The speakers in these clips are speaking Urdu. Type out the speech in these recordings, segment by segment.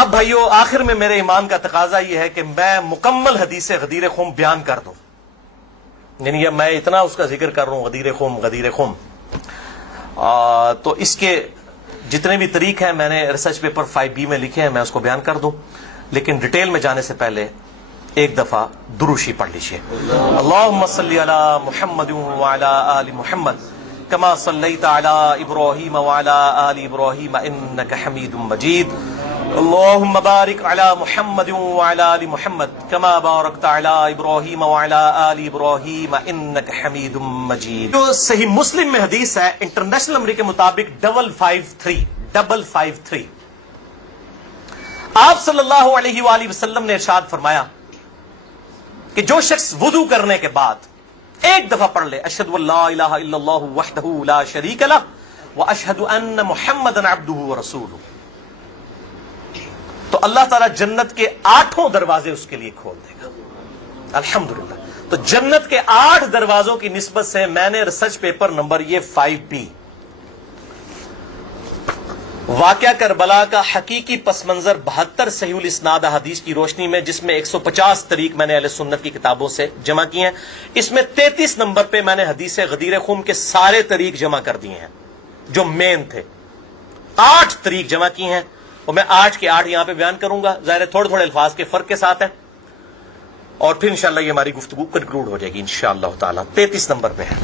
اب بھائیو آخر میں میرے ایمان کا تقاضا یہ ہے کہ میں مکمل حدیث غدیر خم بیان کر دوں، یعنی میں اتنا اس کا ذکر کر رہا ہوں غدیر خم تو اس کے جتنے بھی طریق ہیں میں نے ریسرچ پیپر 5B میں لکھے ہیں، میں اس کو بیان کر دوں، لیکن ڈیٹیل میں جانے سے پہلے ایک دفعہ دروشی پڑھ لیجیے۔ اللہم صلی علی محمد وعلی آل محمد کما صلیت علی ابراہیم وعلی آل ابراہیم انک حمید مجید، اللہم بارک علی محمد وعلی آل محمد کما بارکت علی ابراہیم وعلی آل ابراہیم انک حمید مجید۔ جو صحیح مسلم میں حدیث ہے انٹرنیشنل نمبر کے مطابق 553 آپ صلی اللہ علیہ وآلہ وسلم نے ارشاد فرمایا کہ جو شخص وضو کرنے کے بعد ایک دفعہ پڑھ لے اشہد ان لا الہ الا اللہ وحدہ لا شریک لہ واشہد ان محمدا عبدہ ورسولہ، تو اللہ تعالیٰ جنت کے 8 دروازے اس کے لیے کھول دے گا۔ الحمدللہ، تو جنت کے 8 دروازوں کی نسبت سے میں نے ریسرچ پیپر نمبر یہ 5B واقعہ کربلا کا حقیقی پس منظر 72 صحیح الاسناد حدیث کی روشنی میں، جس میں 150 طریق میں نے اہل سنت کی کتابوں سے جمع کیے ہیں، اس میں 33 نمبر پہ میں نے حدیث غدیر خم کے سارے طریق جمع کر دیے ہیں جو مین تھے، 8 طریق جمع کیے ہیں، اور میں 8 کے 8 یہاں پہ بیان کروں گا، ظاہر ہے تھوڑے الفاظ کے فرق کے ساتھ ہیں، اور پھر انشاءاللہ یہ ہماری گفتگو کنکلوڈ ہو جائے گی انشاءاللہ تعالی۔ 33 نمبر پہ ہے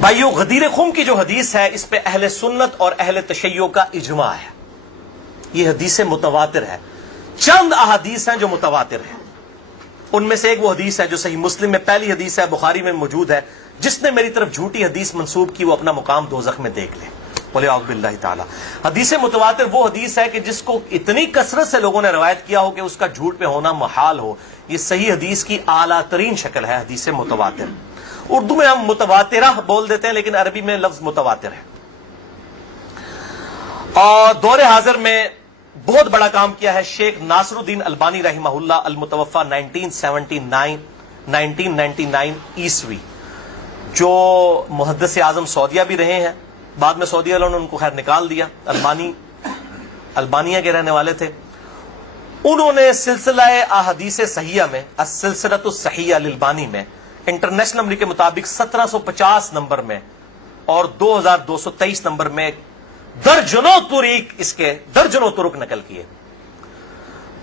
بھائیو غدیر خم کی جو حدیث ہے، اس پہ اہل سنت اور اہل تشیع کا اجماع ہے، یہ حدیث متواتر ہے۔ چند احادیث ہیں جو متواتر ہیں، ان میں سے ایک وہ حدیث ہے جو صحیح مسلم میں پہلی حدیث ہے، بخاری میں موجود ہے، جس نے میری طرف جھوٹی حدیث منسوب کی وہ اپنا مقام دوزخ میں دیکھ لے، بولے اعوذ باللہ تعالی۔ حدیث متواتر وہ حدیث ہے کہ جس کو اتنی کثرت سے لوگوں نے روایت کیا ہو کہ اس کا جھوٹ پہ ہونا محال ہو، یہ صحیح حدیث کی اعلیٰ ترین شکل ہے حدیث متواتر۔ اردو میں ہم متواترہ بول دیتے ہیں، لیکن عربی میں لفظ متواتر ہے۔ اور دور حاضر میں بہت بڑا کام کیا ہے شیخ ناصر الدین البانی رحمہ اللہ، المتوفى 1999 عیسوی، جو محدث اعظم سعودیہ بھی رہے ہیں، بعد میں سعودیہ والوں نے ان کو خیر نکال دیا، البانیہ کے رہنے والے تھے۔ انہوں نے سلسلہ احادیث صحیحہ میں السلسلۃ الصحیحہ للبانی میں انٹرنیشنل نمبر کے مطابق 1750 نمبر میں اور 2223 نمبر میں درجنوں طرق نقل کیے۔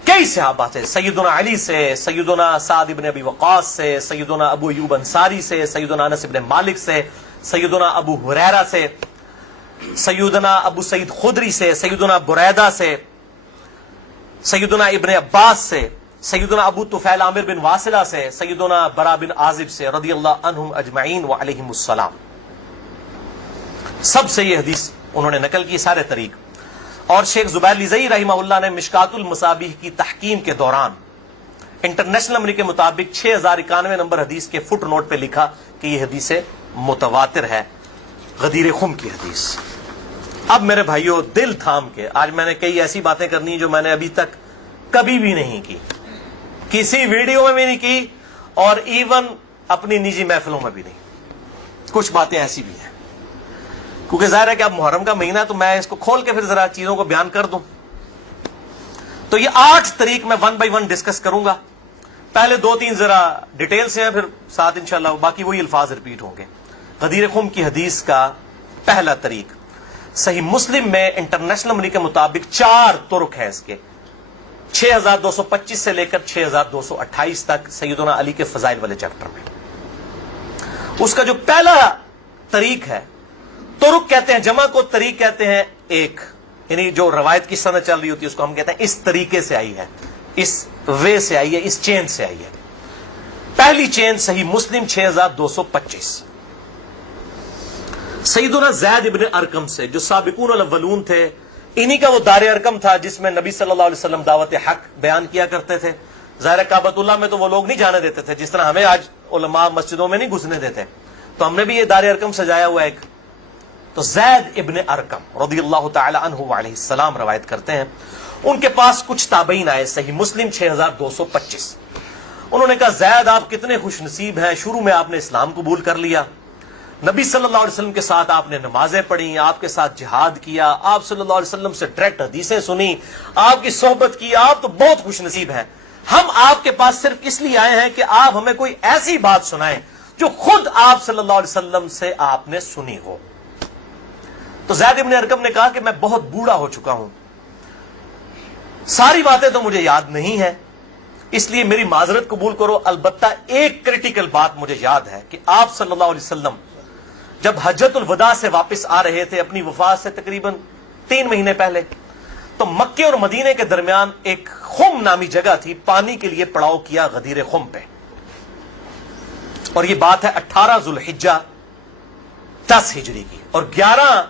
کئی صحابہ سے، سیدنا علی سے، سیدنا سعد بن ابی وقاص سے، سیدنا ابو ایوب انصاری سے، سیدنا انس بن مالک سے، سیدنا ابو ہریرہ سے، سیدنا ابو سعید خدری سے، سیدنا بریدہ سے، سیدنا ابن عباس سے، سیدنا ابو طفیل عامر بن واصلہ سے، سیدنا برا بن عازب سے رضی اللہ عنہم اجمعین وعلیہم السلام، سب سے یہ حدیث انہوں نے نقل کی، سارے طریق۔ اور شیخ زبیر لزئی رحمہ اللہ نے مشکات المصابیح کی تحکیم کے دوران انٹرنیشنل نمبر کے مطابق 6091 نمبر حدیث کے فٹ نوٹ پہ لکھا کہ یہ حدیث متواتر ہے، غدیر خم کی حدیث۔ اب میرے بھائیوں دل تھام کے، آج میں نے کئی ایسی باتیں کرنی ہیں جو میں نے ابھی تک کبھی بھی نہیں کی، کسی ویڈیو میں بھی نہیں کی، اور ایون اپنی نجی محفلوں میں بھی نہیں۔ کچھ باتیں ایسی بھی ہیں کیونکہ ظاہر ہے کہ اب محرم کا مہینہ، تو میں اس کو کھول کے پھر ذرا چیزوں کو بیان کر دوں۔ تو یہ 8 طریق میں 1 بائی 1 ڈسکس کروں گا، پہلے 2-3 ذرا ڈیٹیل سے ہیں، پھر ساتھ انشاءاللہ باقی وہی الفاظ ریپیٹ ہوں گے۔ غدیر خم کی حدیث کا پہلا طریق صحیح مسلم میں انٹرنیشنل نمبر کے مطابق 4 طرق ہیں اس کے، 6225 سے لے کر 6228 تک، سیدنا علی کے فضائل والے چیپٹر میں۔ اس کا جو پہلا طریق ہے، طرق کہتے ہیں جمع کو، طریق کہتے ہیں ایک، یعنی جو روایت کی سند چل رہی ہوتی ہے اس کو ہم کہتے ہیں اس طریقے سے آئی ہے، اس وے سے آئی ہے، اس چین سے آئی ہے۔ پہلی چین صحیح مسلم 6225 سیدنا زید ابن ارقم سے، جو سابقون الاولون تھے، انہی کا وہ دار ارقم تھا جس میں نبی صلی اللہ علیہ وسلم دعوت حق بیان کیا کرتے تھے۔ ظاہر کعبۃ اللہ میں تو وہ لوگ نہیں جانے دیتے تھے، جس طرح ہمیں آج علماء مسجدوں میں نہیں گھسنے دیتے، تو ہم نے بھی یہ دار ارقم سجایا ہوا ایک۔ تو زید ابن ارقم رضی اللہ تعالی عنہ علیہ السلام روایت کرتے ہیں، ان کے پاس کچھ تابعین آئے، صحیح مسلم 6225۔ انہوں نے کہا زید آپ کتنے خوش نصیب ہیں، شروع میں آپ نے اسلام قبول کر لیا، نبی صلی اللہ علیہ وسلم کے ساتھ آپ نے نمازیں پڑھی، آپ کے ساتھ جہاد کیا، آپ صلی اللہ علیہ وسلم سے ڈائریکٹ حدیثیں سنی، آپ کی صحبت کی، آپ تو بہت خوش نصیب ہیں. ہم آپ کے پاس صرف اس لیے آئے ہیں کہ آپ ہمیں کوئی ایسی بات سنائیں جو خود آپ صلی اللہ علیہ وسلم سے آپ نے سنی ہو. تو زید ابن ارقم نے کہا کہ میں بہت بوڑھا ہو چکا ہوں، ساری باتیں تو مجھے یاد نہیں ہے، اس لیے میری معذرت قبول کرو. البتہ ایک کریٹیکل بات مجھے یاد ہے کہ آپ صلی اللہ علیہ وسلم جب حجۃ الوداع سے واپس آ رہے تھے اپنی وفات سے تقریباً 3 مہینے پہلے، تو مکے اور مدینے کے درمیان ایک خم نامی جگہ تھی، پانی کے لیے پڑاؤ کیا غدیر خم پہ. اور یہ بات ہے 18 ذوالحجہ 10 ہجری کی، اور 11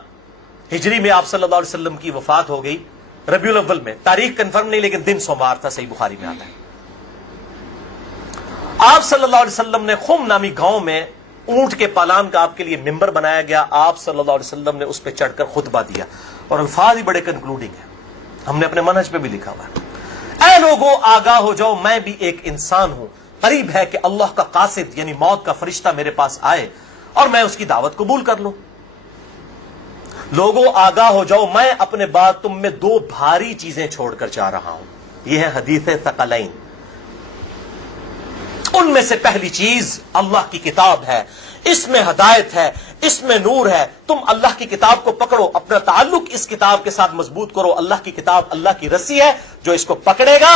ہجری میں آپ صلی اللہ علیہ وسلم کی وفات ہو گئی ربیع الاول میں. تاریخ کنفرم نہیں لیکن دن سوموار تھا، صحیح بخاری میں آتا ہے. آپ صلی اللہ علیہ وسلم نے خم نامی گاؤں میں اونٹ کے پالان کا آپ کے لیے ممبر بنایا گیا. آپ صلی اللہ علیہ وسلم نے اس پہ چڑھ کر خطبہ دیا، اور الفاظ ہی بڑے کنکلوڈنگ ہیں، ہم نے اپنے منہج پہ بھی لکھا ہوا ہے. اے لوگوں آگاہ ہو جاؤ، میں بھی ایک انسان ہوں، قریب ہے کہ اللہ کا قاصد یعنی موت کا فرشتہ میرے پاس آئے اور میں اس کی دعوت قبول کر لوں. لوگوں آگاہ ہو جاؤ، میں اپنے بعد تم میں 2 بھاری چیزیں چھوڑ کر جا رہا ہوں. یہ ہے حدیث ثقلین. ان میں سے پہلی چیز اللہ کی کتاب ہے، اس میں ہدایت ہے، اس میں نور ہے. تم اللہ کی کتاب کو پکڑو، اپنا تعلق اس کتاب کے ساتھ مضبوط کرو. اللہ کی کتاب اللہ کی رسی ہے، جو اس کو پکڑے گا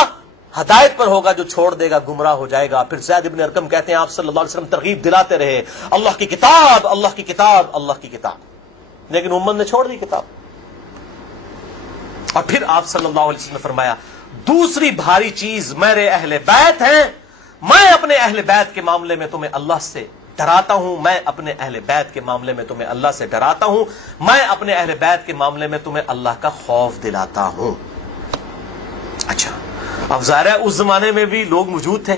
ہدایت پر ہوگا، جو چھوڑ دے گا گمراہ ہو جائے گا. پھر زید ابن ارقم کہتے ہیں آپ صلی اللہ علیہ وسلم ترغیب دلاتے رہے، اللہ کی کتاب، اللہ کی کتاب، اللہ کی کتاب. لیکن امت نے چھوڑ دی کتاب. اور پھر آپ صلی اللہ علیہ وسلم نے فرمایا دوسری بھاری چیز میرے اہل بیت ہیں. میں اپنے اہل بیت کے معاملے میں تمہیں اللہ سے ڈراتا ہوں، میں اپنے اہل بیت کے معاملے میں تمہیں اللہ سے ڈراتا ہوں، میں اپنے اہل بیت کے معاملے میں تمہیں اللہ کا خوف دلاتا ہوں. اچھا، اب ظاہر ہے اس زمانے میں بھی لوگ موجود تھے،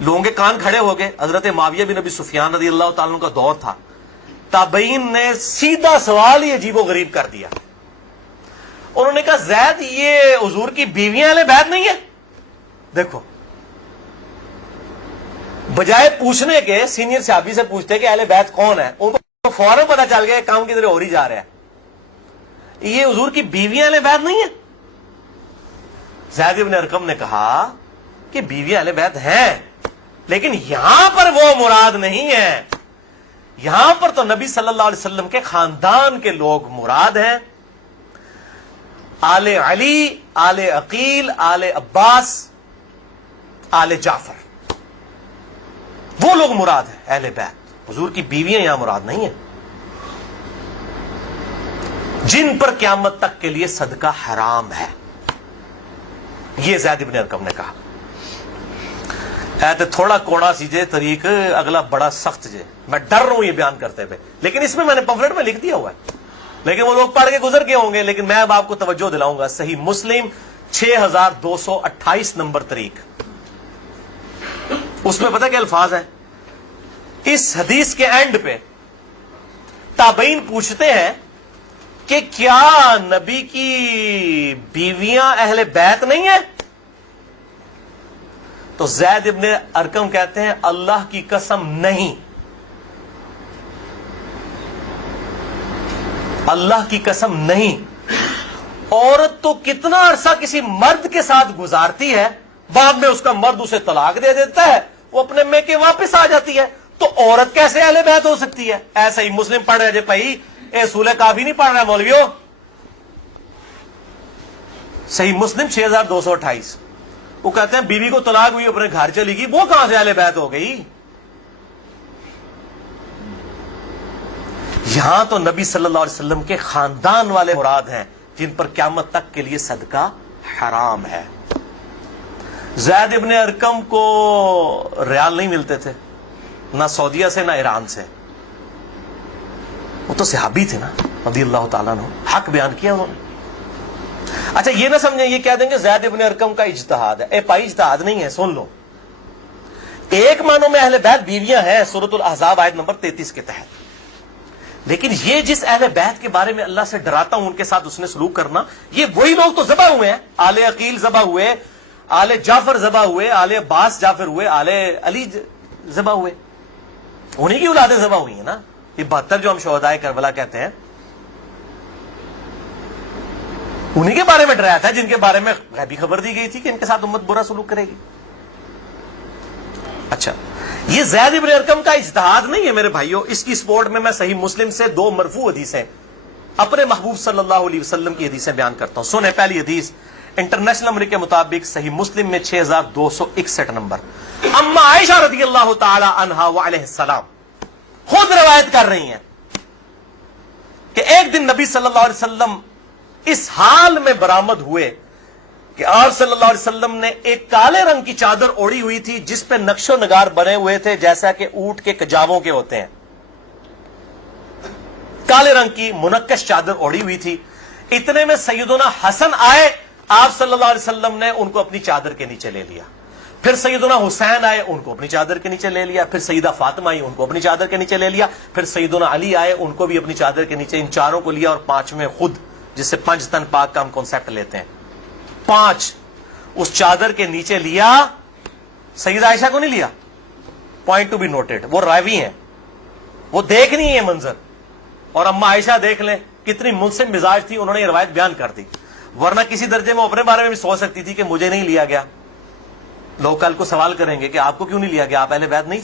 لوگوں کے کان کھڑے ہو گئے. حضرت معاویہ بن ابی سفیان رضی اللہ تعالیٰ عنہ کا دور تھا. تابعین نے سیدھا سوال ہی عجیب و غریب کر دیا. انہوں نے کہا زید یہ حضور کی بیویاں اہل بیت نہیں ہے؟ دیکھو، بجائے پوچھنے کے سینئر صحابی سے پوچھتے کہ اہل بیت کون ہے، ان کو فوراً پتا چل گیا کام کی طرح ہو ہی جا رہا ہے. یہ حضور کی بیویاں اہل بیت نہیں ہے؟ زید بن ارقم نے کہا کہ بیویاں اہل بیت ہیں، لیکن یہاں پر وہ مراد نہیں ہے. یہاں پر تو نبی صلی اللہ علیہ وسلم کے خاندان کے لوگ مراد ہیں. آل علی، آل عقیل، آل عباس، آل جعفر، وہ لوگ مراد ہیں اہل بیت. حضور کی بیویاں یہاں مراد نہیں ہیں، جن پر قیامت تک کے لیے صدقہ حرام ہے. یہ زید بن ارقم نے کہا. تو تھوڑا کوڑا سیجے طریق، اگلا بڑا سخت جے. میں ڈر رہا ہوں یہ بیان کرتے ہوئے، لیکن اس میں میں نے پمفلٹ میں لکھ دیا ہوا ہے، لیکن وہ لوگ پڑھ کے گزر گئے ہوں گے. لیکن میں اب آپ کو توجہ دلاؤں گا. صحیح مسلم 6228 نمبر طریق، اس میں پتہ کیا الفاظ ہیں؟ اس حدیث کے اینڈ پہ تابعین پوچھتے ہیں کہ کیا نبی کی بیویاں اہل بیت نہیں ہیں؟ تو زید ابن ارقم کہتے ہیں اللہ کی قسم نہیں، اللہ کی قسم نہیں. عورت تو کتنا عرصہ کسی مرد کے ساتھ گزارتی ہے، بعد میں اس کا مرد اسے طلاق دے دیتا ہے، وہ اپنے میکے واپس آ جاتی ہے. تو عورت کیسے اہل بیت ہو سکتی ہے؟ ایسا ہی مسلم پڑھ رہے جے بھائی، اے سولہ کافی نہیں پڑھ رہا مولویو. صحیح مسلم 6228. وہ کہتے ہیں بیوی کو طلاق ہوئی، اپنے گھر چلی گئی، وہ کہاں سے اہل بیت ہو گئی؟ یہاں تو نبی صلی اللہ علیہ وسلم کے خاندان والے مراد ہیں، جن پر قیامت تک کے لیے صدقہ حرام ہے. زید ابن ارقم کو ریال نہیں ملتے تھے، نہ سعودیہ سے نہ ایران سے. وہ تو صحابی تھے نا رضی اللہ تعالیٰ عنہ، حق بیان کیا انہوں نے. اچھا یہ نہ سمجھیں یہ کہہ دیں کہ زید ابن ارقم کا اجتہاد ہے. اے پائی اجتہاد نہیں ہے، سن لو. ایک معنوں میں اہل بیت بیویاں ہیں سورۃ الاحزاب آیت نمبر 33 کے تحت، لیکن یہ جس اہل بیت کے بارے میں اللہ سے ڈراتا ہوں ان کے ساتھ اس نے سلوک کرنا، یہ وہی لوگ تو ذبح ہوئے ہیں. آل عقیل ذبح ہوئے، آل جعفر ذبح ہوئے، آل عباس جعفر ہوئے، آل علی ذبح ہوئے، انہیں کی اولادیں ذبح ہوئی ہیں نا. یہ 72 جو ہم شہدائے کربلا کہتے ہیں، انہی کے بارے میں ڈرایا تھا جن کے بارے میں غیبی خبر دی گئی تھی کہ ان کے ساتھ امت برا سلوک کرے گی. اچھا، یہ زید ابن ارقم کا اجتہاد نہیں ہے میرے بھائیوں. اس کی سپورٹ میں صحیح مسلم سے 2 مرفوع حدیثیں اپنے محبوب صلی اللہ علیہ وسلم کی حدیثیں بیان کرتا ہوں. سنیں پہلی حدیث انٹرنیشنل نمبر کے مطابق صحیح مسلم میں 6261 نمبر. اما عائشہ رضی اللہ تعالی عنہا وعلیہ السلام خود روایت کر رہی ہیں کہ ایک دن نبی صلی اللہ علیہ وسلم اس حال میں برآمد ہوئے کہ آپ صلی اللہ علیہ وسلم نے ایک کالے رنگ کی چادر اوڑھی ہوئی تھی جس پہ نقش و نگار بنے ہوئے تھے جیسا کہ اونٹ کے کجاووں کے ہوتے ہیں. کالے رنگ کی منقش چادر اوڑھی ہوئی تھی. اتنے میں سیدنا حسن آئے، آپ صلی اللہ علیہ وسلم نے ان کو اپنی چادر کے نیچے لے لیا. پھر سیدنا حسین آئے، ان کو اپنی چادر کے نیچے لے لیا. پھر سیدہ فاطمہ آئی، ان کو اپنی چادر کے نیچے لے لیا. پھر سیدنا علی آئے، ان کو بھی اپنی چادر کے نیچے. ان چاروں کو لیا اور 5ویں خود، جس سے 5 تن پاک کا ہم کانسیپٹ لیتے ہیں، 5 اس چادر کے نیچے لیا. سیدہ عائشہ کو نہیں لیا. پوائنٹ ٹو بی نوٹڈ، وہ راوی ہیں، وہ دیکھ نہیں ہے منظر. اور اما عائشہ دیکھ لیں کتنی منصف مزاج تھی، انہوں نے یہ روایت بیان کر دی. ورنہ کسی درجے میں اپنے بارے میں بھی سوچ سکتی تھی کہ مجھے نہیں لیا گیا. لوگ کل کو سوال کریں گے کہ آپ کو کیوں نہیں لیا گیا، آپ اہل بیت نہیں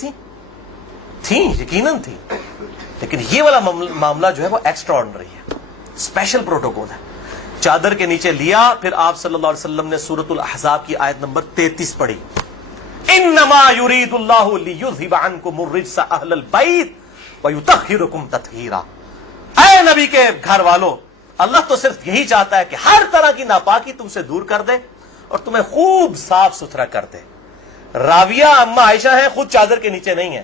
تھیں؟ یقیناً تھی. لیکن یہ والا معاملہ جو ہے وہ ایکسٹرا آرڈنری ہے، اسپیشل پروٹوکول ہے. چادر کے نیچے لیا. پھر آپ صلی اللہ علیہ وسلم نے سورۃ الاحزاب کی آیت نمبر 33 پڑھی. انما یرید اللہ لیذھب عنکم الرجس اہل البیت ویطہرکم تطہیرا. اے نبی کے گھر والوں، اللہ تو صرف یہی چاہتا ہے کہ ہر طرح کی ناپاکی تم سے دور کر دے اور تمہیں خوب صاف ستھرا کر دے. راویہ اما عائشہ ہیں، خود چادر کے نیچے نہیں ہیں.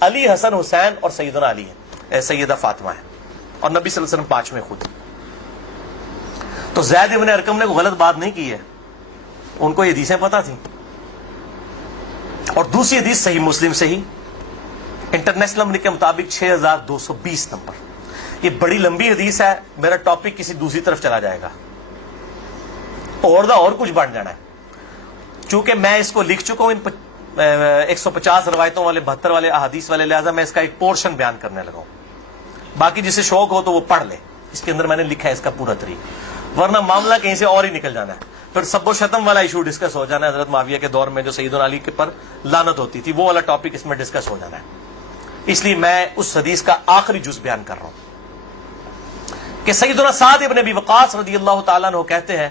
علی، حسن، حسین اور سیدنا علی ہیں، سیدہ فاطمہ ہیں، اور نبی صلی اللہ علیہ وسلم 5ویں خود. تو زید ابن ارقم نے کوئی غلط بات نہیں کی ہے، ان کو یہ حدیثیں پتہ تھیں. اور دوسری حدیث صحیح مسلم سے ہی انٹرنیشنل نمبر کے مطابق 6220 نمبر. یہ بڑی لمبی حدیث ہے، میرا ٹاپک کسی دوسری طرف چلا جائے گا اور کچھ بن جانا ہے. چونکہ میں اس کو لکھ چکا ہوں 150 روایتوں والے 72 والے احادیث والے، لہذا میں اس کا ایک پورشن بیان کرنے لگا ہوں. باقی جسے شوق ہو تو وہ پڑھ لے، اس کے اندر میں نے لکھا ہے اس کا پورا طریقہ. ورنہ معاملہ کہیں سے اور ہی نکل جانا ہے. پھر سب و شتم والا ایشو ڈسکس ہو جانا ہے، حضرت معاویہ کے دور میں جو سیدنا علی کے پر لعنت ہوتی تھی، وہ والا ٹاپک اس میں ڈسکس ہو جانا ہے. اس لیے میں اس حدیث کا آخری جز بیان کر رہا ہوں کہ سیدنا سعد ابن ابی وقاص رضی اللہ تعالیٰ عنہ کہتے ہیں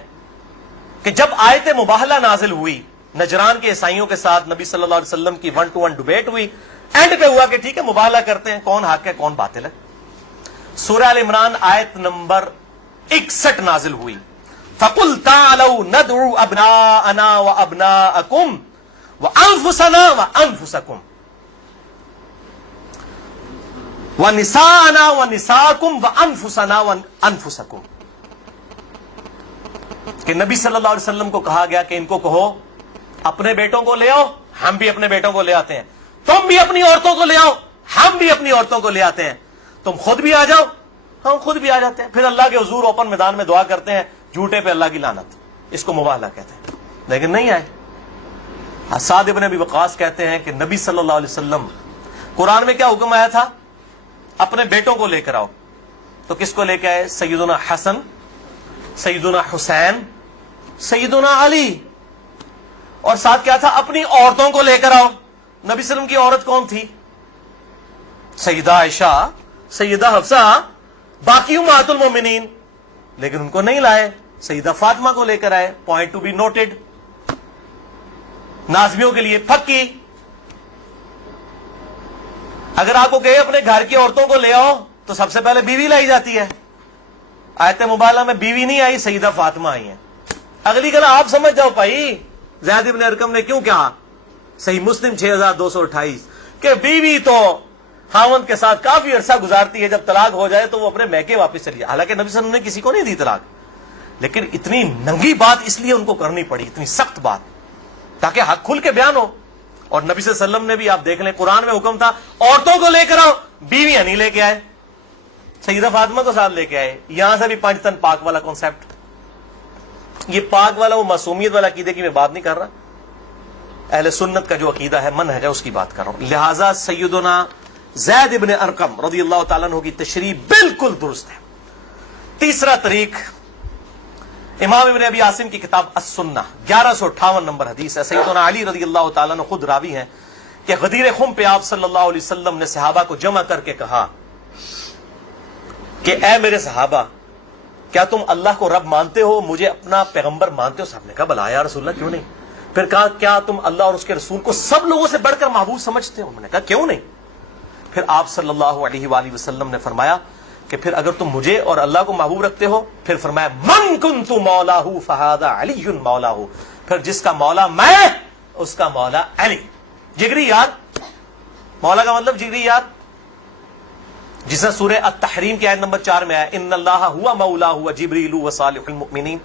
کہ جب آیت مباہلہ نازل ہوئی، نجران کے عیسائیوں کے ساتھ نبی صلی اللہ علیہ وسلم کی 1-to-1 ڈیبیٹ ہوئی. اینڈ پہ ہوا کہ ٹھیک ہے مباہلہ کرتے ہیں، کون حق ہے کون باطل ہے. سورہ ال عمران آیت نمبر 61 نازل ہوئی. فَقُلْ تَعَالَوْا نَدْعُوا أَبْنَاءَنَا وَأَبْنَاءَكُمْ وَأَنفُسَنَا وَأَنفُسَكُمْ وَنِسَاءَنَا وَنِسَاءَكُمْ وَأَنفُسَنَا وَأَنفُسَكُمْ. کہ نبی صلی اللہ علیہ وسلم کو کہا گیا کہ ان کو کہو اپنے بیٹوں کو لے آؤ، ہم بھی اپنے بیٹوں کو لے آتے ہیں. تم بھی اپنی عورتوں کو لے آؤ، ہم بھی اپنی عورتوں کو لے آتے ہیں. تم خود بھی آ جاؤ، ہم خود بھی آ جاتے ہیں. پھر اللہ کے حضور اوپن میدان میں دعا کرتے ہیں، جھوٹے پہ اللہ کی لعنت. اس کو مباہلہ کہتے ہیں. لیکن نہیں آئے. سعد ابن ابی وقاص کہتے ہیں کہ نبی صلی اللہ علیہ وسلم، قرآن میں کیا حکم آیا تھا؟ اپنے بیٹوں کو لے کر آؤ. تو کس کو لے کے آئے؟ سیدنا حسن، سیدنا حسین، سیدنا علی. اور ساتھ کیا تھا؟ اپنی عورتوں کو لے کر آؤ. نبی صلی اللہ علیہ وسلم کی عورت کون تھی؟ سیدہ عائشہ، سیدہ حفصہ، باقی امہات المومنین. لیکن ان کو نہیں لائے، سیدہ فاطمہ کو لے کر آئے. Point to be noted. نازمیوں کے لیے پکی. اگر آپ کو کہے اپنے گھر کی عورتوں کو لے آؤ تو سب سے پہلے بیوی لائی جاتی ہے. آیت مبالغہ میں بیوی نہیں آئی، سیدہ فاطمہ آئی ہیں. اگلی گلا آپ سمجھ جاؤ بھائی زید ابن ارقم نے کیوں کہا. صحیح مسلم 6228 کہ بیوی تو خاوند کے ساتھ کافی عرصہ گزارتی ہے، جب طلاق ہو جائے تو وہ اپنے میکے واپس چلی جائے. حالانکہ نبی صلی اللہ علیہ وسلم نے کسی کو نہیں دی طلاق، لیکن اتنی ننگی بات اس لیے ان کو کرنی پڑی، اتنی سخت بات، تاکہ حق کھل کے بیان ہو. اور نبی صلی اللہ علیہ وسلم نے بھی، آپ دیکھ لیں، قرآن میں حکم تھا عورتوں کو لے کر آؤ، بیویاں نہیں لے کے آئے. سیدہ فاطمہ کو ساتھ لے کے آئے. یہاں سے بھی 5 تن پاک والا کانسیپٹ. یہ پاک والا وہ معصومیت والا عقیدے کی میں بات نہیں کر رہا، اہل سنت کا جو عقیدہ ہے، منہج ہے، اس کی بات کر رہا ہوں. لہذا سیدنا زید ابن ارقم رضی اللہ تعالیٰ عنہ کی تشریح بالکل درست ہے۔ تیسرا طریق امام ابن ابی عاصم کی کتاب السنہ 1158 نمبر حدیث ہے، سیدنا علی رضی اللہ تعالیٰ عنہ خود راوی ہیں کہ غدیر خم پہ آپ صلی اللہ علیہ وسلم نے صحابہ کو جمع کر کے کہا کہ اے میرے صحابہ، کیا تم اللہ کو رب مانتے ہو، مجھے اپنا پیغمبر مانتے ہو؟ صاحب نے کہا بلا یا رسول اللہ کیوں نہیں۔ پھر کہا کیا تم اللہ اور اس کے رسول کو سب لوگوں سے بڑھ کر محبوب سمجھتے ہو؟ انہوں نے کہا کیوں نہیں۔ پھر آپ صلی اللہ علیہ وآلہ وسلم نے فرمایا کہ پھر اگر تم مجھے اور اللہ کو محبوب رکھتے ہو، پھر فرمایا من کنت مولاہ فہذا علی مولاہ، پھر جس کا مولا میں اس کا مولا علی، جگری یار۔ مولا کا مطلب جگری یار، جس نے سورہ التحریم کی آیت نمبر 4 میں آیا ان اللہ ہوا مولاہ وجبریل وصالح المؤمنین،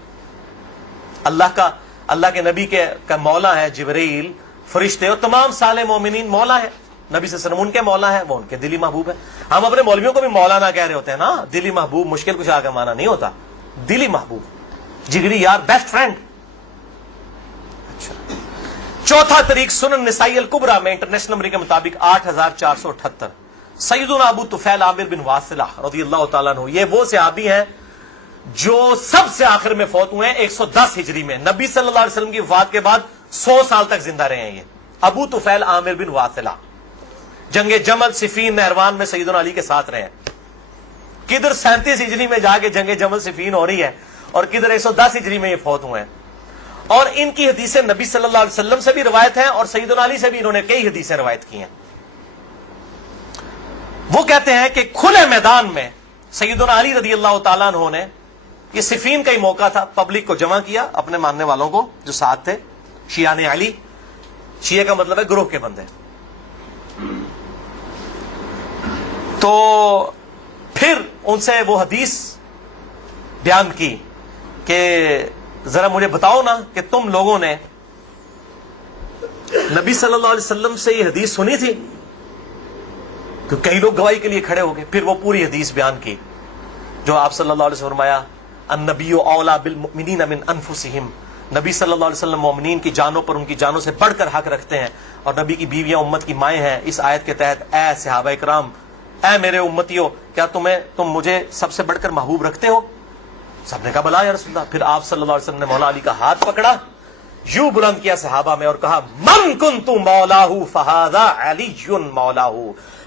اللہ کے نبی کا مولا ہے جبریل، فرشتے اور تمام صالح مومنین مولا ہے۔ نبی صلی اللہ علیہ وسلم ان کے مولا ہے، وہ ان کے دلی محبوب ہے۔ ہم اپنے مولویوں کو بھی مولانا کہہ رہے ہوتے ہیں نا، دلی محبوب مشکل کچھ آگے مانا نہیں ہوتا، دلی محبوب، جگری یار، بیسٹ فرینڈ۔ اچھا، چوتھا طریق سنن نسائی الکبریٰ میں انٹرنیشنل نمبر کے مطابق 8478 سیدنا ابو طفیل عامر بن واصلہ رضی اللہ تعالیٰ عنہ، یہ وہ صحابی ہیں جو سب سے آخر میں فوت ہوئے ہیں 110 ہجری میں، نبی صلی اللہ علیہ وسلم کی وفات کے بعد 100 سال تک زندہ رہے ہیں۔ یہ ابو طفیل عامر بن واصلہ جنگ جمل صفین نہروان میں سیدنا علی کے ساتھ رہے ہیں، کدھر 37 ہجری میں جا کے جنگ جمل صفین ہو رہی ہے اور کدھر 110 ہجری میں یہ فوت ہوئے ہیں، اور ان کی حدیثیں نبی صلی اللہ علیہ وسلم سے بھی روایت ہیں اور سیدنا علی سے بھی انہوں نے کئی حدیثیں روایت کی ہیں۔ وہ کہتے ہیں کہ کھلے میدان میں سیدنا علی رضی اللہ تعالیٰ عنہ نے، یہ صفین کا ہی موقع تھا، پبلک کو جمع کیا، اپنے ماننے والوں کو جو ساتھ تھے، شیعان علی، شیعہ کا مطلب ہے گروہ کے بندے، تو پھر ان سے وہ حدیث بیان کی کہ ذرا مجھے بتاؤ نا کہ تم لوگوں نے نبی صلی اللہ علیہ وسلم سے یہ حدیث سنی تھی، تو کئی لوگ گواہی کے لیے کھڑے ہو گئے۔ پھر وہ پوری حدیث بیان کی جو آپ صلی اللہ علیہ وسلم فرمایا النبی اولا بالمؤمنین من انفسہم، نبی صلی اللہ علیہ وسلم مومنین کی جانوں پر ان کی جانوں سے بڑھ کر حق رکھتے ہیں، اور نبی کی بیویاں امت کی مائیں ہیں۔ اس آیت کے تحت اے صحابہ اکرام، اے میرے امتیوں، کیا تم مجھے سب سے بڑھ کر محبوب رکھتے ہو؟ سب نے کہا بلا یا رسول اللہ۔ پھر آپ صلی اللہ علیہ وسلم نے مولا علی کا ہاتھ پکڑا، یوں بلند کیا صحابہ میں اور کہا من کنت مولاہ فہذا علی مولاہ،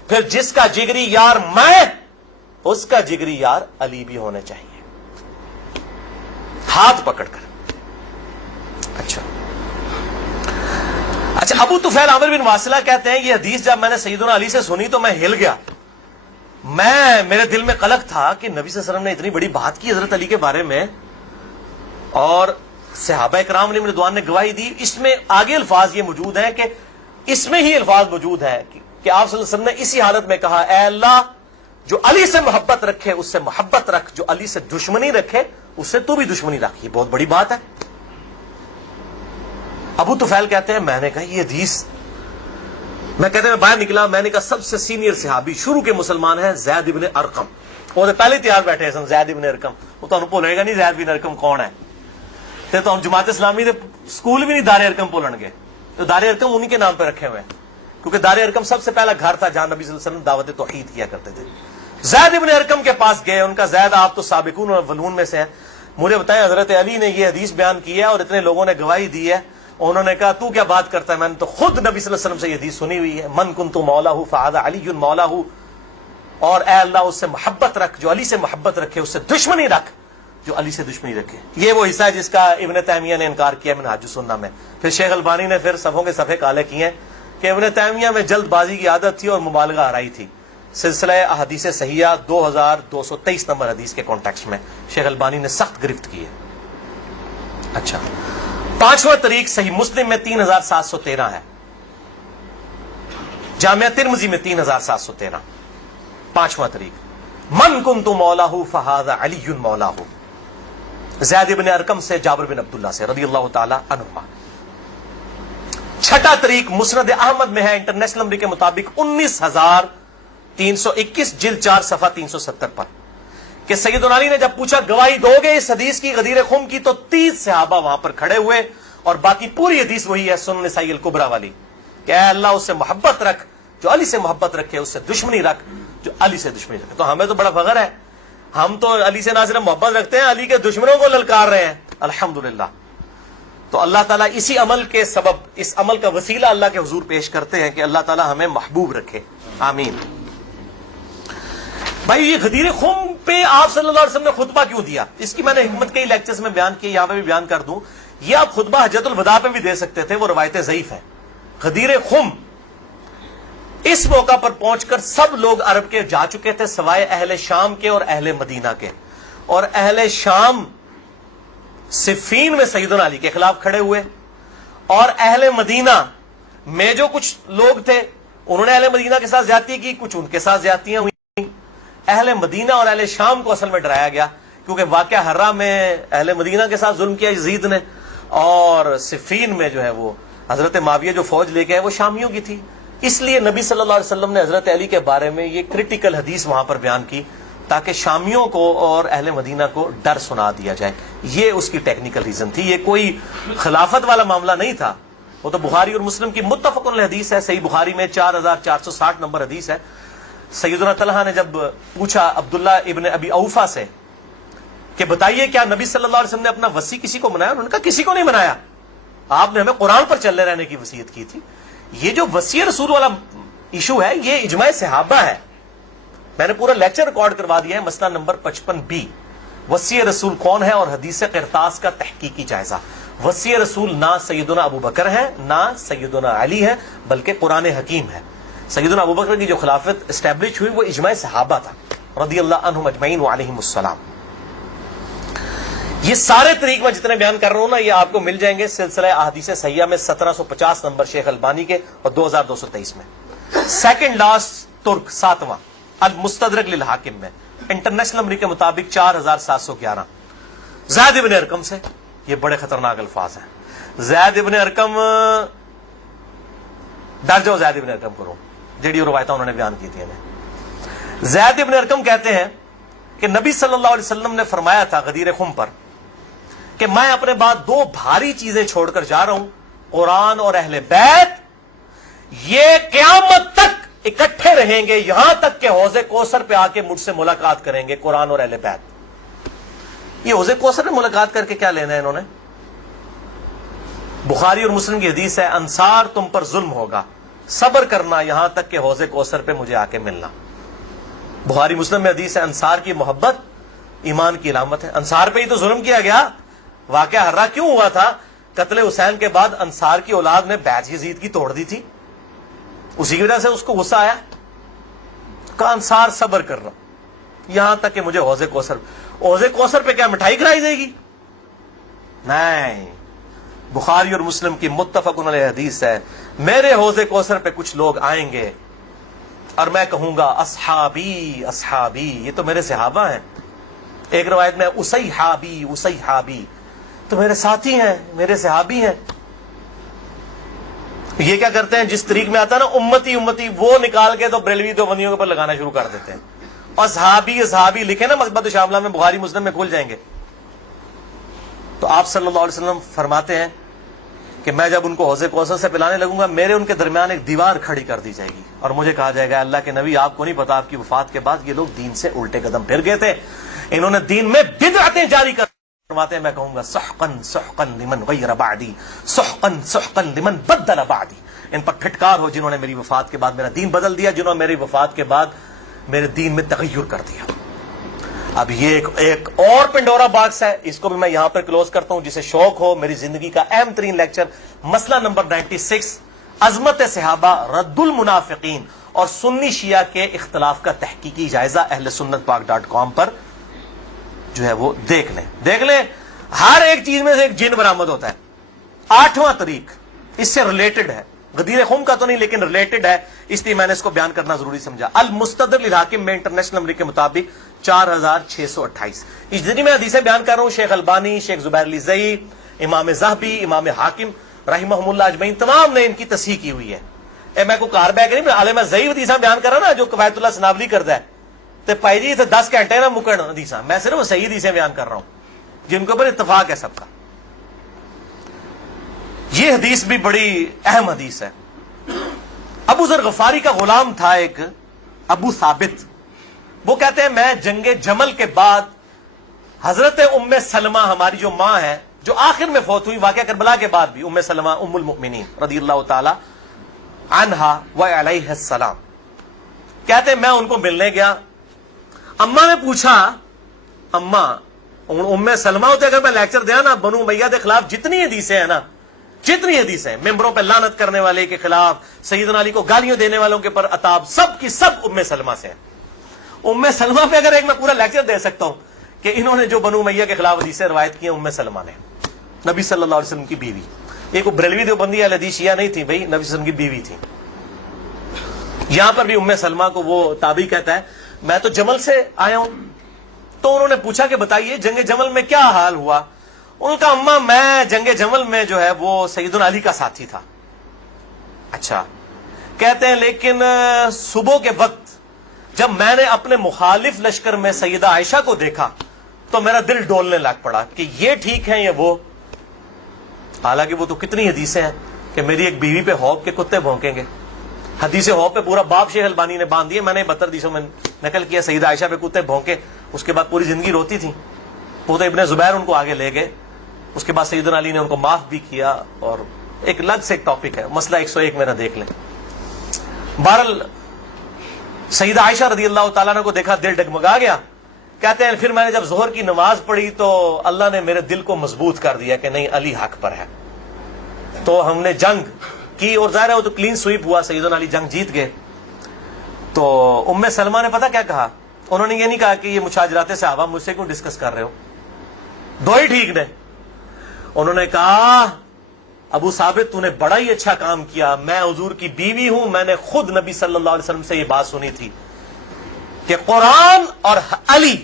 پھر جس کا جگری یار میں اس کا جگری یار علی بھی ہونے چاہیے، ہاتھ پکڑ کر۔ اچھا، ابو طفیل عامر بن واصلہ کہتے ہیں یہ حدیث جب میں نے سیدنا علی سے سنی تو میں ہل گیا، میرے دل میں قلق تھا کہ نبی صلی اللہ علیہ وسلم نے اتنی بڑی بات کی حضرت علی کے بارے میں، اور صحابہ کرام نے رضوان نے گواہی دی۔ اس میں آگے الفاظ یہ موجود ہیں کہ اس میں ہی الفاظ موجود ہے کہ آپ صلی اللہ علیہ وسلم نے اسی حالت میں کہا اے اللہ، جو علی سے محبت رکھے اس سے محبت رکھ، جو علی سے دشمنی رکھے اس سے تو بھی دشمنی رکھ۔ یہ بہت بڑی بات ہے۔ ابو طفیل کہتے ہیں میں نے کہا یہ حدیث، میں کہتے ہیں باہر نکلا، میں نے کہا سب سے سینئر صحابی شروع کے مسلمان ہیں زید ابن ارقم، وہ پہلے تیار بیٹھے سن، زید ابن ارقم، وہ تمہیں بھولے گا نہیں زید ابن ارقم کون ہے، تو ہم جماعت اسلامی دے سکول بھی نہیں دار ارقم بولن گے، تو دار ارقم انہی کے نام پہ رکھے ہوئے ہیں، کیونکہ دار ارقم سب سے پہلا گھر تھا جہاں نبی صلی اللہ علیہ وسلم دعوت توحید کیا کرتے تھے۔ زید ابن ارقم کے پاس گئے، ان کا زید آپ تو سابقون اور اولون میں سے ہیں، مجھے بتائیں حضرت علی نے یہ حدیث بیان کی ہے اور اتنے لوگوں نے گواہی دی ہے، انہوں نے کہا تو کیا بات کرتا ہے، میں نے تو خود نبی صلی اللہ علیہ وسلم سے یہ حدیث سنی ہوئی ہے، من کنت مولاہ فہذا علی مولاہ، اور اے اللہ اس سے محبت رکھ جو علی سے محبت رکھے، اس سے دشمنی رکھ جو علی سے دشمنی رکھے۔ یہ وہ حصہ ہے جس کا ابن تیمیہ نے انکار کیا منہاج السنہ میں۔ پھر شیخ البانی نے پھر صفوں کے صفحے کالے کیے ہیں کہ ابن تیمیہ میں جلد بازی کی عادت تھی اور مبالغہ آرائی تھی۔ سلسلہ احادیث صحیحہ 2223 نمبر حدیث کے کانٹیکسٹ میں شیخ البانی نے سخت گرفت کی ہے۔ اچھا، پانچواں طریق صحیح مسلم میں 3713 ہے، جامعہ ترمذی میں 3713، پانچواں طریق من کنت مولاہ فہذا علی مولاہ، زید ابن ارقم سے جابر بن عبداللہ سے رضی اللہ تعالی عنہما۔ چھٹا طریق مسند احمد میں ہے انٹرنیشنل نمبر کے مطابق 19321 جلد 4 صفحہ 370 پر، کہ سیدنا علی نے جب پوچھا گواہی دو گے اس حدیث کی غدیر خم کی، تو 30 صحابہ وہاں پر کھڑے ہوئے، اور باقی پوری حدیث وہی ہے سنن نسائی الکبریٰ والی کہ اے اللہ اس سے محبت رکھ جو علی سے محبت رکھے اس سے دشمنی رکھ، جو علی سے دشمنی رکھے. تو ہمیں تو بڑا فخر ہے، ہم تو علی سے نہ صرف محبت رکھتے ہیں، علی کے دشمنوں کو للکار رہے ہیں. الحمدللہ. تو اللہ تعالیٰ اسی عمل کے سبب، اس عمل کا وسیلہ اللہ کے حضور پیش کرتے ہیں کہ اللہ تعالیٰ ہمیں محبوب رکھے. آمین. بھائی یہ غدیر خم پہ آپ صلی اللہ علیہ وسلم نے خطبہ کیوں دیا؟ اس کی میں نے حکمت کئی لیکچرز میں بیان کی، یہاں پہ بھی بیان کر دوں. یہ آپ خطبہ حجۃ الوداع پہ بھی دے سکتے تھے، وہ روایتیں ضعیف ہیں. غدیر خم اس موقع پر پہنچ کر سب لوگ عرب کے جا چکے تھے سوائے اہل شام کے اور اہل مدینہ کے. اور اہل شام صفین میں سیدنا علی کے خلاف کھڑے ہوئے، اور اہل مدینہ میں جو کچھ لوگ تھے انہوں نے اہل مدینہ کے ساتھ زیادتی کی، کچھ ان کے ساتھ زیادتیاں ہوئی. اہل مدینہ اور اہل شام کو اصل میں ڈرایا گیا، کیونکہ واقعہ ہرہ میں اہل مدینہ کے ساتھ ظلم کیا یزید نے، اور صفین میں جو ہے وہ حضرت معاویہ جو فوج لے کے آئے وہ شامیوں کی تھی. اس لیے نبی صلی اللہ علیہ وسلم نے حضرت علی کے بارے میں یہ کریٹیکل حدیث وہاں پر بیان کی تاکہ شامیوں کو اور اہل مدینہ کو ڈر سنا دیا جائے. یہ اس کی ٹیکنیکل ریزن تھی، یہ کوئی خلافت والا معاملہ نہیں تھا. وہ تو بخاری اور مسلم کی متفق علیہ حدیث ہے، صحیح بخاری میں 4460 نمبر حدیث ہے. سیدنا طلحہ نے جب پوچھا عبداللہ ابن ابی اوفا سے کہ بتائیے کیا نبی صلی اللہ علیہ وسلم نے اپنا وصی کسی کو منایا؟ انہوں نے کہا کسی کو نہیں منایا، آپ نے ہمیں قرآن پر چلے رہنے کی وصیت کی تھی. یہ جو وصی رسول والا ایشو ہے یہ اجماع صحابہ ہے. میں نے پورا لیکچر ریکارڈ کروا دیا ہے، مسئلہ نمبر 55B، وصی رسول کون ہے اور حدیث قرطاس کا تحقیقی جائزہ. وصی رسول نہ سیدنا ابو بکر ہے نہ سیدنا علی ہے، بلکہ قرآن حکیم ہے. سیدنا ابو بکر کی جو خلافت اسٹیبلش ہوئی وہ اجماع صحابہ تھا رضی اللہ عنہم اجمعین وعلیہم السلام. یہ سارے طریق میں جتنے بیان کر رہا ہوں نا یہ آپ کو مل جائیں گے سلسلہ احادیث صحیحہ میں 1750 نمبر شیخ البانی کے اور 2223 میں. سیکنڈ لاسٹ ترک 7واں المستدرک للحاکم میں انٹرنیشنل نمبر کے مطابق 4711 زید ابن ارقم سے. یہ بڑے خطرناک الفاظ ہیں. زید ابن ارقم، ڈر جاؤ زید ابن ارقم کرو، جیڑی روایتیں انہوں نے بیان کی تھی. زید ابن ارقم کہتے ہیں کہ نبی صلی اللہ علیہ وسلم نے فرمایا تھا غدیر خم پر کہ میں اپنے بعد دو بھاری چیزیں چھوڑ کر جا رہا ہوں، قرآن اور اہل بیت. یہ قیامت تک اکٹھے رہیں گے یہاں تک کہ حوض کوثر پہ آ کے مجھ سے ملاقات کریں گے، قرآن اور اہل بیت. یہ حوض کوثر میں ملاقات کر کے کیا لینا ہے انہوں نے؟ بخاری اور مسلم کی حدیث ہے انصار تم پر ظلم ہوگا، صبر کرنا یہاں تک کہ حوض کوثر پہ مجھے آ کے ملنا. بخاری مسلم میں حدیث ہے انصار کی محبت ایمان کی علامت ہے. انصار پہ ہی تو ظلم کیا گیا. واقعہ ہرہ کیوں ہوا تھا؟ قتل حسین کے بعد انصار کی اولاد نے بیعت یزید کی توڑ دی تھی، اسی کی وجہ سے اس کو غصہ آیا. کہا انصار صبر کر رہا یہاں تک کہ مجھے حوض کوثر پہ کیا مٹھائی کھلائی جائے گی؟ نہیں. بخاری اور مسلم کی متفق علیہ حدیث ہے میرے حوض کوثر پہ کچھ لوگ آئیں گے اور میں کہوں گا اصحابی اصحابی، یہ تو میرے صحابہ ہیں. ایک روایت میں اسیحابی اسیحابی، تو میرے ساتھی ہیں، میرے صحابی ہیں. یہ کیا کرتے ہیں جس طریق میں آتا ہے نا امتی امتی، وہ نکال کے تو بریلوی دیوبندیوں کے اوپر لگانا شروع کر دیتے ہیں. اصحابی اصحابی لکھے نا مکتبۃ شاملہ میں، بخاری مسلم میں کھل جائیں گے. تو آپ صلی اللہ علیہ وسلم فرماتے ہیں کہ میں جب ان کو حوض کوثر سے پلانے لگوں گا میرے ان کے درمیان ایک دیوار کھڑی کر دی جائے گی اور مجھے کہا جائے گا اللہ کے نبی آپ کو نہیں پتا آپ کی وفات کے بعد یہ لوگ دین سے الٹے قدم پھر گئے تھے، انہوں نے دین میں بدعتیں جاری کر. فرماتے ہیں میں کہوں گا سحقن سحقن لمن غیر بعدی، سحقن سحقن لمن بدل بعدی. ان پر پھٹکار ہو جنہوں نے میری وفات کے بعد میرا دین بدل دیا، جنہوں نے میری وفات کے بعد میرے دین میں تغیر کر دیا. اب یہ ایک اور پنڈورا باکس ہے، اس کو بھی میں یہاں پر کلوز کرتا ہوں. جسے شوق ہو میری زندگی کا اہم ترین لیکچر مسئلہ نمبر 96 عظمت صحابہ رد المنافقین اور سنی شیعہ کے اختلاف کا تحقیقی جائزہ اہل سنت پاک .com پر جو ہے وہ دیکھ لیں. ہر ایک چیز میں سے ایک جن برآمد ہوتا ہے. 8واں طریق اس سے ریلیٹڈ ہے، غدیر خم کا تو نہیں لیکن ریلیٹڈ ہے، اس لیے میں نے اس کو بیان کرنا ضروری سمجھا. المستدرک للحاکم میں انٹرنیشنل نمبر کے مطابق 4628. اس جتنی میں حدیثیں بیان کر رہا ہوں شیخ البانی، شیخ زبیر لیزئی، امام ذہبی، امام حاکم رحمہم اللہ اجمعین تمام نے ان کی تصحیح کی ہوئی ہے. میں کو کار بیک نہیں عالم ضعیف حدیثاں بیان کر رہا نا جو قوایت اللہ سنابلی کرتا ہے تے پائی جی 10 گھنٹے نہ مکن حدیثاں، میں صرف صحیح حدیثیں بیان کر رہا ہوں جن کے اوپر اتفاق ہے سب کا. یہ حدیث بھی بڑی اہم حدیث ہے. ابو ذر غفاری کا غلام تھا ایک ابو ثابت، وہ کہتے ہیں میں جنگ جمل کے بعد حضرت ام سلمہ ہماری جو ماں ہے جو آخر میں فوت ہوئی واقعہ کربلا کے بعد بھی، ام سلمہ ام المؤمنین رضی اللہ تعالی عنہا و علیہ السلام، کہتے ہیں میں ان کو ملنے گیا، اماں نے پوچھا، اماں ام سلمہ ہوتے اگر میں لیکچر دیا نا بنو امیہ کے خلاف جتنی حدیثیں ہیں نا، جتنی حدیثیں ممبروں پہ لعنت کرنے والے کے خلاف، سیدنا علی کو گالیاں دینے والوں کے پر عتاب، سب کی سب ام سلمہ سے ہیں۔ ام سلمہ پہ اگر ایک میں پورا لیکچر دے سکتا ہوں کہ انہوں نے جو بنو امیہ کے خلاف حدیثیں روایت کی ہیں ام سلمہ نے، نبی صلی اللہ علیہ وسلم کی بیوی، ایک بریلوی دیوبندی اہل حدیث شیعہ نہیں تھی بھائی، نبی صلی اللہ علیہ وسلم کی بیوی تھی۔ یہاں پر بھی ام سلمہ کو وہ تابعی کہتا ہے میں تو جمل سے آیا ہوں، تو انہوں نے پوچھا کہ بتائیے جنگ جمل میں کیا حال ہوا؟ ان کا اماں میں جنگ جمل میں جو ہے وہ سیدنا علی کا ساتھی تھا۔ اچھا، کہتے ہیں لیکن صبح کے وقت جب میں نے اپنے مخالف لشکر میں سیدہ عائشہ کو دیکھا تو میرا دل ڈولنے لگ پڑا کہ یہ ٹھیک ہے یہ وہ، حالانکہ وہ تو کتنی حدیثیں ہیں کہ میری ایک بیوی پہ حوض کے کتے بھونکیں گے، حدیث حوض پہ پورا باب شیخ البانی نے باندھ دیا، میں نے 72 حدیثوں میں نقل کیا، سیدہ عائشہ پہ کتے بھونکے، اس کے بعد پوری زندگی روتی تھی، وہ تو ابن زبیر ان کو آگے لے گئے، اس کے بعد سیدنا علی نے ان کو معاف بھی کیا، اور ایک الگ سے ایک ٹاپک ہے، مسئلہ 101 میرا دیکھ لیں۔ بہرحال سیدہ عائشہ رضی اللہ تعالیٰ عنہ کو دیکھا دل ڈگمگا گیا، کہتے ہیں پھر میں نے جب ظہر کی نماز پڑھی تو اللہ نے میرے دل کو مضبوط کر دیا کہ نہیں علی حق پر ہے، تو ہم نے جنگ کی، اور ظاہر ہے وہ تو کلین سویپ ہوا، سیدنا علی جنگ جیت گئے۔ تو ام سلمہ نے پتہ کیا کہا؟ انہوں نے یہ نہیں کہا کہ یہ مشاجرات صحابہ مجھ سے کیوں ڈسکس کر رہے ہو، دو ہی ٹھیک نے، انہوں نے کہا ابو ثابت تو نے بڑا ہی اچھا کام کیا، میں حضور کی بیوی ہوں، میں نے خود نبی صلی اللہ علیہ وسلم سے یہ بات سنی تھی کہ قرآن اور علی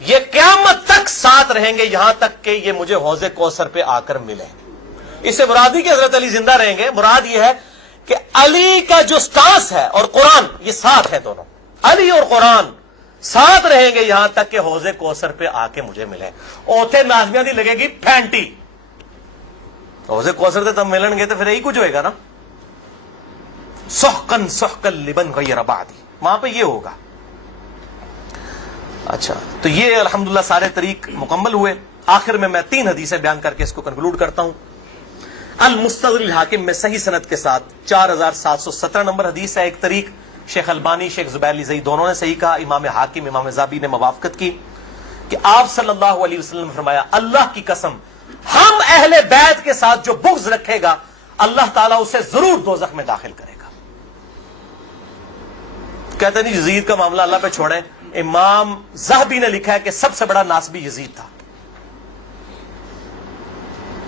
یہ قیامت تک ساتھ رہیں گے یہاں تک کہ یہ مجھے حوض کوثر پہ آ کر ملے۔ اس سے مراد نہیں کہ حضرت علی زندہ رہیں گے، مراد یہ ہے کہ علی کا جو سٹانس ہے اور قرآن یہ ساتھ ہے، دونوں علی اور قرآن ساتھ رہیں گے یہاں تک کہ حوض کوثر پہ آ کے مجھے ملے۔ اوتھے نازمیاں دی لگے گی پھینٹی، حوض کوثر سے تب ملن گے تو پھر یہی کچھ ہوئے گا نا، سحقن سحقن لمن غیر بعدی، وہاں پہ یہ ہوگا۔ اچھا، تو یہ الحمدللہ سارے طریق مکمل ہوئے۔ آخر میں 3 حدیثیں بیان کر کے اس کو کنکلوڈ کرتا ہوں۔ المستدرک الحاکم میں صحیح سند کے ساتھ 4717 نمبر حدیث ہے، ایک طریق شیخ البانی شیخ زبیر لیزئی دونوں نے صحیح کہا، امام حاکم امام ذابی نے موافقت کی کہ آپ صلی اللہ علیہ وسلم نے فرمایا اللہ کی قسم ہم اہل بیت کے ساتھ جو بغض رکھے گا اللہ تعالیٰ اسے ضرور دوزخ میں داخل کرے گا۔ کہتے نہیں یزید کا معاملہ اللہ پہ چھوڑیں، امام ذہبی نے لکھا ہے کہ سب سے بڑا ناسبی یزید تھا،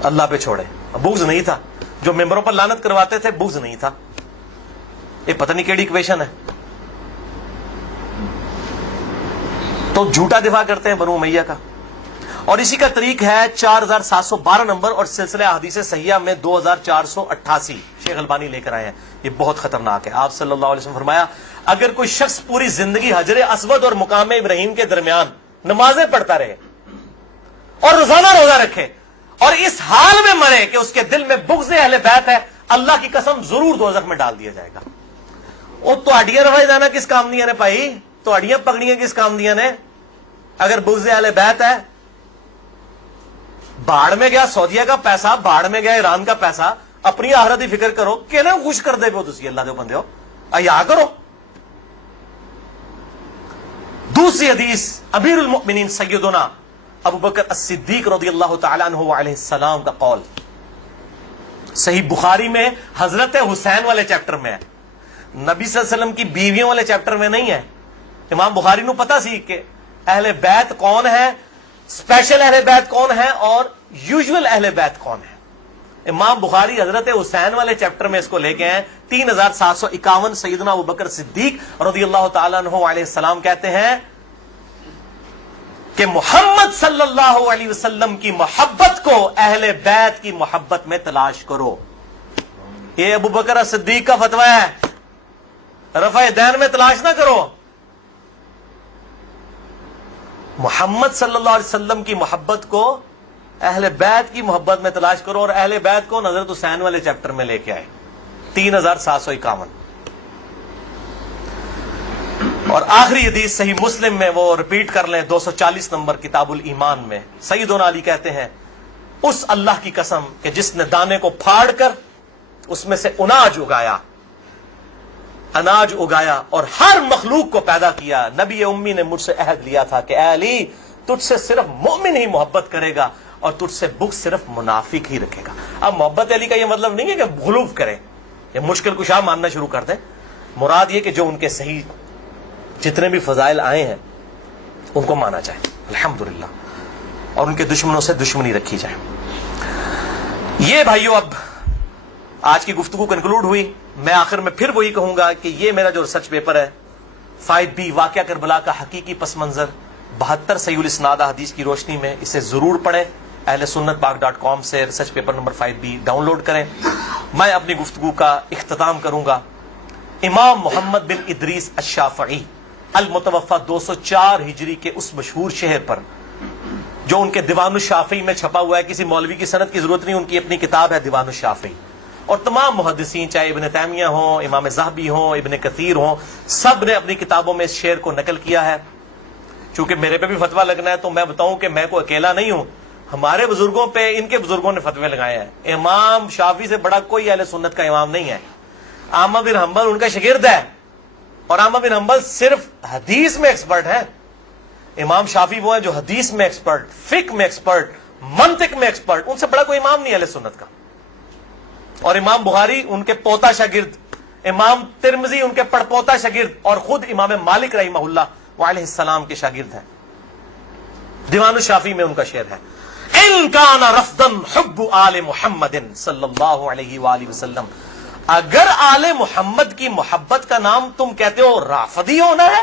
اللہ پہ چھوڑے، بغض نہیں تھا، جو ممبروں پر لعنت کرواتے تھے بغض نہیں تھا، یہ پتہ نہیں کیڑی ایکویشن ہے، تو جھوٹا دفاع کرتے ہیں بنو امیہ کا۔ اور اسی کا طریق ہے 4712 نمبر اور سلسلہ احادیث صحیحہ میں 2488 شیخ البانی لے کر آئے ہیں، یہ بہت خطرناک ہے۔ آپ صلی اللہ علیہ وسلم فرمایا اگر کوئی شخص پوری زندگی حجر اسود اور مقام ابراہیم کے درمیان نمازیں پڑھتا رہے اور روزانہ روزہ رکھے اور اس حال میں مرے کہ اس کے دل میں بغض اہل بیت ہے، اللہ کی قسم ضرور دوزخ میں ڈال دیا جائے گا۔ وہ تہاڈیاں روایت جانا کس کام دیا نے بھائی، تہاڈیاں پگڑیاں کس کام دیا نے؟ اگر بغض اہل بیت ہے، باڑ میں گیا سعودیہ کا پیسہ، باڑ میں گیا ایران کا پیسہ، اپنی آخرت کی فکر کرو کہ نا خوش کر دے پو تسی اللہ دے بندے ہو، ایا کرو۔ دوسری حدیث امیر المؤمنین سیدنا ابو بکر الصدیق رضی اللہ تعالیٰ عنہ علیہ السلام کا قول صحیح بخاری میں حضرت حسین والے چیپٹر میں ہے، نبی صلی اللہ علیہ وسلم کی بیویوں والے چیپٹر میں نہیں ہے۔ امام بخاری نو پتا سی کہ اہل بیت کون ہے، اسپیشل اہل بیت کون ہے اور یوزول اہل بیت کون ہے۔ امام بخاری حضرت حسین والے چیپٹر میں اس کو لے کے ہیں 3751 سیدنا ابو بکر صدیق رضی اللہ تعالیٰ عنہ علیہ السلام کہتے ہیں کہ محمد صلی اللہ علیہ وسلم کی محبت کو اہل بیت کی محبت میں تلاش کرو۔ یہ ابو بکر صدیق کا فتویٰ ہے، رفع دین میں تلاش نہ کرو، محمد صلی اللہ علیہ وسلم کی محبت کو اہل بیت کی محبت میں تلاش کرو، اور اہل بیت کو حضرت حسین والے چیپٹر میں لے کے آئے۔ 3751. اور آخری حدیث صحیح مسلم میں وہ ریپیٹ کر لیں 240 نمبر کتاب الایمان میں سیدنا علی کہتے ہیں اس اللہ کی قسم کہ جس نے دانے کو پھاڑ کر اس میں سے اناج اگایا اور ہر مخلوق کو پیدا کیا، نبی امی نے مجھ سے عہد لیا تھا کہ اے علی تجھ سے صرف مومن ہی محبت کرے گا اور تجھ سے بغض صرف منافق ہی رکھے گا. اب محبت علی کا یہ مطلب نہیں ہے کہ غلوف کریں یا مشکل کشا ماننا شروع کر دیں، مراد یہ کہ جو ان کے صحیح جتنے بھی فضائل آئے ہیں ان کو مانا جائے الحمدللہ، اور ان کے دشمنوں سے دشمنی رکھی جائے. یہ بھائیو اب آج کی گفتگو کنکلوڈ ہوئی. میں آخر میں پھر وہی کہوں گا کہ یہ میرا جو ریسرچ پیپر ہے 5B واقعہ کربلا کا حقیقی پس منظر 72 صحیح الاسناد حدیث کی روشنی میں، اسے ضرور پڑھیں. اہل سنت پاک.com سے research paper number 5B download کریں. میں اپنی گفتگو کا اختتام کروں گا امام محمد بن ادریس الشافعی المتوفى 204 ہجری کے اس مشہور شہر پر جو ان کے دیوان الشافعی میں چھپا ہوا ہے. کسی مولوی کی سند کی ضرورت نہیں، ان کی اپنی کتاب ہے دیوان الشافعی. اور تمام محدثین چاہے ابن تیمیہ ہوں، امام ذہبی ہوں، ابن کثیر ہوں، سب نے اپنی کتابوں میں اس شعر کو نقل کیا ہے. چونکہ میرے پہ بھی فتویٰ لگنا ہے تو میں بتاؤں کہ میں کوئی اکیلا نہیں ہوں، ہمارے بزرگوں پہ ان کے بزرگوں نے فتوے لگائے ہیں. امام شافعی سے بڑا کوئی اہل سنت کا امام نہیں ہے. احمد بن حنبل ان کا شاگرد ہے، اور احمد بن حنبل صرف حدیث میں ایکسپرٹ ہے. امام شافعی وہ ہیں جو حدیث میں ایکسپرٹ، فقہ میں ایکسپرٹ، منطق میں ایکسپرٹ. ان سے بڑا کوئی امام نہیں اہل سنت کا. اور امام بخاری ان کے پوتا شاگرد، امام ترمذی ان کے پڑپوتا شاگرد، اور خود امام مالک رحمہ اللہ علیہ السلام کے شاگرد ہیں. دیوان الشافعی میں ان کا شعر ہے ان کان رفضا حب آل محمد صلی اللہ علیہ وآلہ وسلم. اگر آل محمد کی محبت کا نام تم کہتے ہو رافضی ہونا ہے،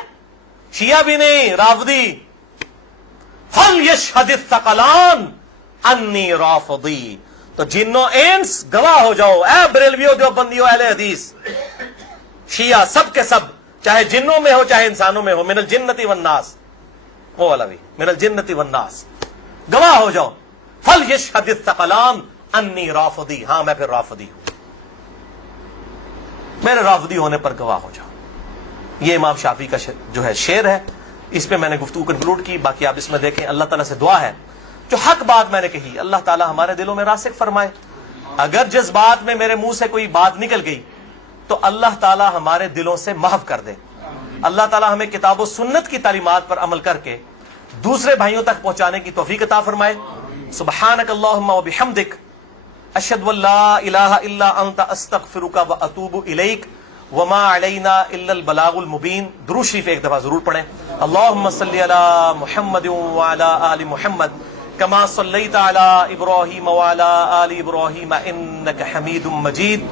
شیعہ بھی نہیں رافضی. فلیشہد الثقلان انی رافضی. تو جنوں اینس گواہ ہو جاؤ، اے بریلویو دیوبندیو اہل حدیث شیعہ سب کے سب، چاہے جنوں میں ہو چاہے انسانوں میں ہو، من الجنت والناس، وہ والا بھی من الجنت والناس، گواہ ہو جاؤ. فلیشہد الثقلان انی رافضی. ہاں میں پھر رافضی ہوں، میرے رافضی ہونے پر گواہ ہو جاؤ. یہ امام شافعی کا جو ہے شعر ہے. اس پہ میں نے گفتگو کنکلوڈ کی. باقی آپ اس میں دیکھیں. اللہ تعالیٰ سے دعا ہے جو حق بات میں نے کہی اللہ تعالیٰ ہمارے دلوں میں راسخ فرمائے. اگر جس بات میں میرے منہ سے کوئی بات نکل گئی تو اللہ تعالیٰ ہمارے دلوں سے محو کر دے. اللہ تعالیٰ ہمیں کتاب و سنت کی تعلیمات پر عمل کر کے دوسرے بھائیوں تک پہنچانے کی توفیق عطا فرمائے. سبحانک اللہم و بحمدک اشہد ان لا الہ الا انت استغفرک و اتوب الیک وما علینا الا البلاغ المبین. درود شریف ایک دفعہ ضرور پڑھیں. اللہم صلی علی محمد وعلی آل محمد کما صلیت علی ابراہیم وعلی آل ابراہیم انک حمید مجید.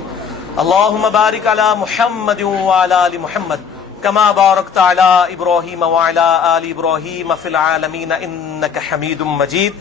اللہم بارک علی محمد وعلی آل محمد کما بارکت علی ابراہیم وعلی آل ابراہیم فی العالمین انک حمید مجید.